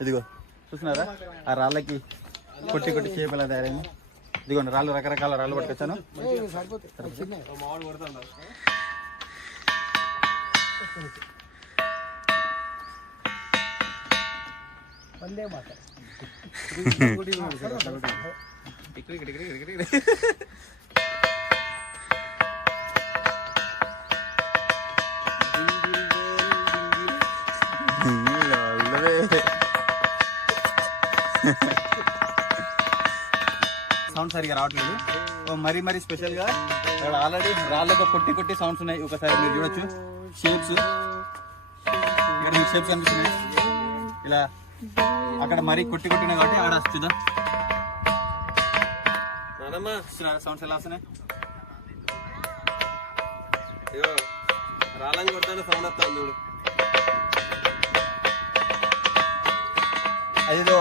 ఇదిగో చూస్తున్నారా ఆ రాళ్ళకి కొట్టి కొట్టి షేప్ ఎలా తయారైంది. ఇదిగోండి రాళ్ళు, రకరకాల రాళ్ళు పట్టుకొచ్చాను. సౌండ్ సరిగా రావట్లేదు. మరీ స్పెషల్గా ఇక్కడ ఆల్రెడీ రాళ్ళతో కొట్టి కొట్టి సౌండ్స్ ఉన్నాయి. ఒకసారి మీరు చూడొచ్చు షేప్స్, ఇక్కడ మీకు షేప్స్ కనిపిస్తున్నాయి. ఇలా అక్కడ మరీ కొట్టి కొట్టినాయి కాబట్టి ఆడ చూద్దాం సౌండ్స్ ఎలా వస్తున్నాయి. రాళ్ళని కొడతాను సౌండ్ వస్తాను చూడు. అదేదో